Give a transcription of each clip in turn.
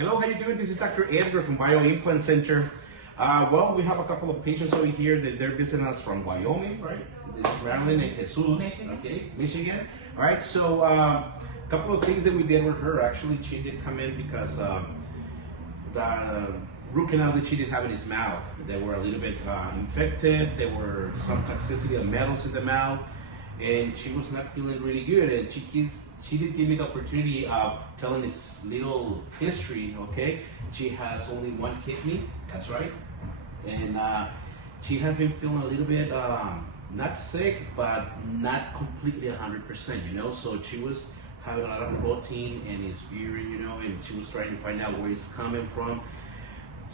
Hello, how you doing? This is Dr. Edgar from Bio Implant Center. Well, we have a couple of patients over here that they're visiting us from Wyoming, right? This is Marilyn and Jesus, Michigan. okay, Michigan. All right, so a couple of things that we did with her. Actually, she did come in because the root canals that she did have in his mouth, they were a little bit infected. There were some toxicity of metals in the mouth, and she was not feeling really good. And she did give me the opportunity of telling this little history, okay? She has only one kidney, that's right. And she has been feeling a little bit, not sick, but not completely 100%, you know? So she was having a lot of protein in his urine, you know, and she was trying to find out where it's coming from.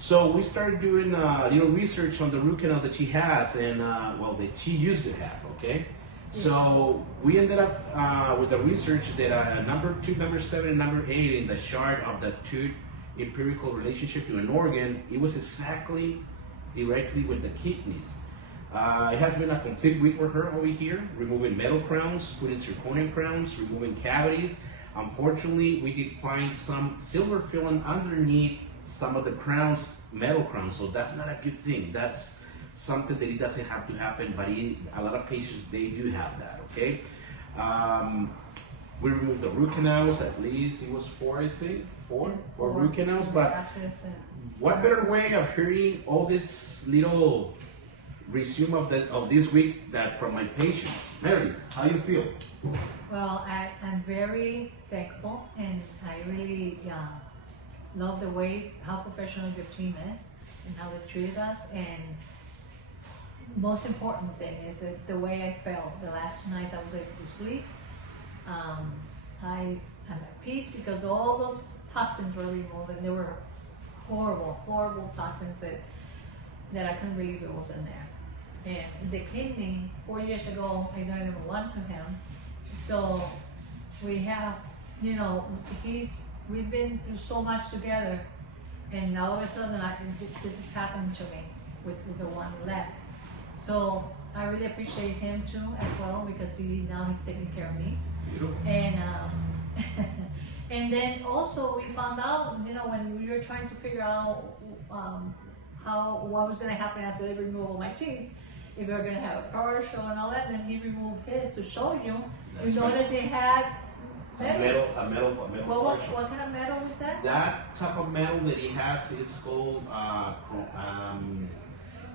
So we started doing little research on the root canals that she has and, well, that she used to have, okay? So we ended up with the research that number 2, number 7, and number 8 in the chart of the tooth empirical relationship to an organ, it was exactly directly with the kidneys. It has been a complete week with her over here, removing metal crowns, putting zirconia crowns, removing cavities. Unfortunately, we did find some silver filling underneath some of the crowns, metal crowns, so that's not a good thing. That's something that it doesn't have to happen, but a lot of patients, they do have that, okay? We removed the root canals, at least it was 4, I think, 4 root canals, but what better way of hearing all this little resume of this week that from my patients. Marilyn, how you feel? Well, I'm very thankful, and I really love the way, how professional your team is and how they treated us. And most important thing is that the way I felt the last 2 nights I was able to sleep. I am at peace because all those toxins were removed, and they were horrible, horrible toxins that I couldn't believe it was in there. And the kidney, 4 years ago, I donated one to him. So we have, you know, we've been through so much together, and all of a sudden this has happened to me with the one left. So I really appreciate him too as well, because now he's taking care of me. And and then also we found out, you know, when we were trying to figure out what was going to happen after the removal of my teeth, if we were going to have a partial and all that, then he removed his to show you. That's you notice right. He had a metal partial. What kind of metal is that? That type of metal that he has is called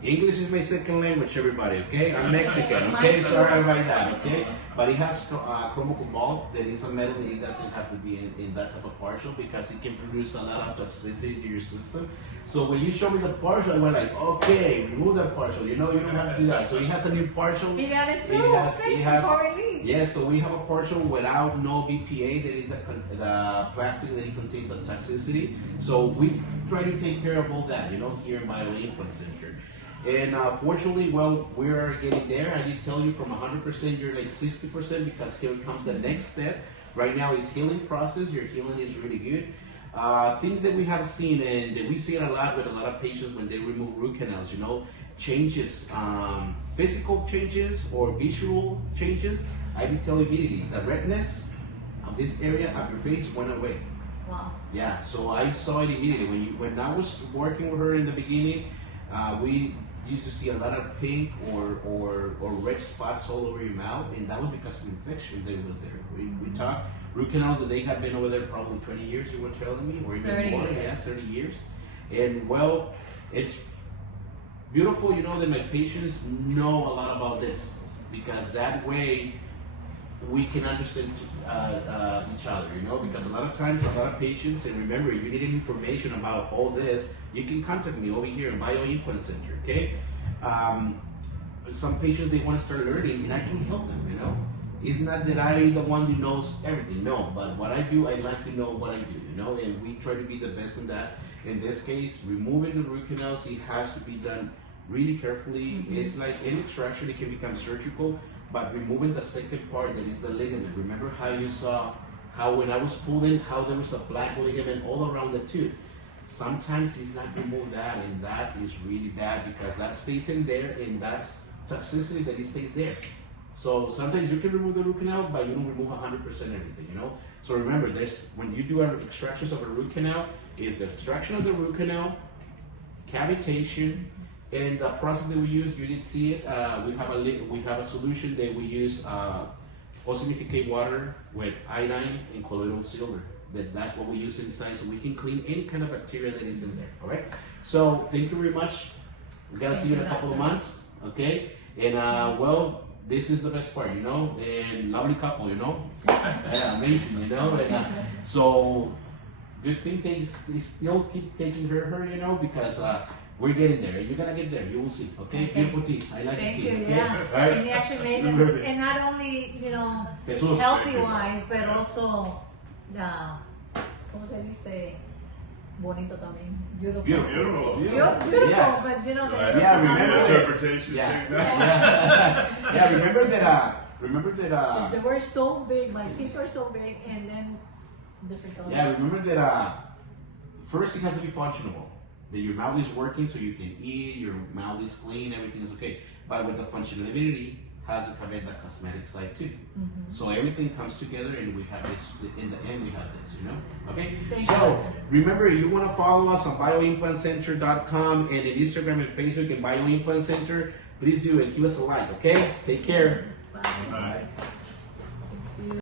English is my second language, everybody, okay? I'm Mexican, okay? Sorry about that, okay? But it has chromocobalt, that is a metal that it doesn't have to be in that type of partial, because it can produce a lot of toxicity to your system. So when you show me the partial, I went like, okay, remove that partial. You know, you don't have to do that. So he has a new partial. He got it too. Yes, so we have a partial without no BPA, that is the plastic that it contains a toxicity. So we try to take care of all that, you know, here in Bio Implant Center. And fortunately, well, we're getting there. I did tell you from 100%, you're like 60%, because here comes the next step. Right now is healing process. Your healing is really good. Things that we have seen, and that we see it a lot with a lot of patients when they remove root canals, you know, changes, physical changes or visual changes. I did tell you immediately, the redness of this area of your face went away. Wow. Yeah, so I saw it immediately. When I was working with her in the beginning, we used to see a lot of pink or red spots all over your mouth, and that was because of infection that was there. We talked root canals that they have been over there probably 20 years, you were telling me, or even more, yeah, 30 years. And well, it's beautiful, you know, that my patients know a lot about this, because that way we can understand each other, you know, because a lot of times, a lot of patients, and remember, if you need information about all this, you can contact me over here in Bio Implant Center, okay? Some patients, they want to start learning, and I can help them, you know? It's not that I'm the one who knows everything, no, but what I do, I like to know what I do, you know, and we try to be the best in that. In this case, removing the root canals, it has to be done really carefully. It's like any extraction, it can become surgical, but removing the second part, that is the ligament. Remember how you saw how when I was pulling, how there was a black ligament all around the tooth. Sometimes it's not removed that, and that is really bad, because that stays in there, and that's toxicity that it stays there. So sometimes you can remove the root canal, but you don't remove 100% everything, you know? So remember, when you do extractions of a root canal, is the extraction of the root canal, cavitation, and the process that we use, you did see it, we have a solution that we use ozonificate water with iodine and colloidal silver. That's what we use inside, so we can clean any kind of bacteria that is in there, all right? So thank you very much. We gotta see you in a couple of months, okay? And well, this is the best part, you know, and lovely couple, you know? Yeah, amazing, you know? And so, good thing they still keep taking care of her, you know, because we're getting there. You're gonna get there. You will see. Okay? Beautiful teeth. I like the teeth. Okay? Yeah. All right? And he actually made it, and not only, you know, healthy wise, but also, ¿cómo se dice? Bonito también. Beautiful. Beautiful. Beautiful, Yes. but you know, Yeah, remember interpretation. Yeah. Thing. Yeah, remember that, they were so big, my teeth were so big, and then difficult. yeah, remember that, first it has to be functional. That your mouth is working so you can eat, your mouth is clean, everything is okay. But with the functionality, has to come in the cosmetic side too. So everything comes together and we have this, in the end we have this, you know? Okay? So remember, you want to follow us on bioimplantcenter.com and in Instagram and Facebook and Bio Implant Center. Please do and give us a like, okay? Take care. Bye. Bye.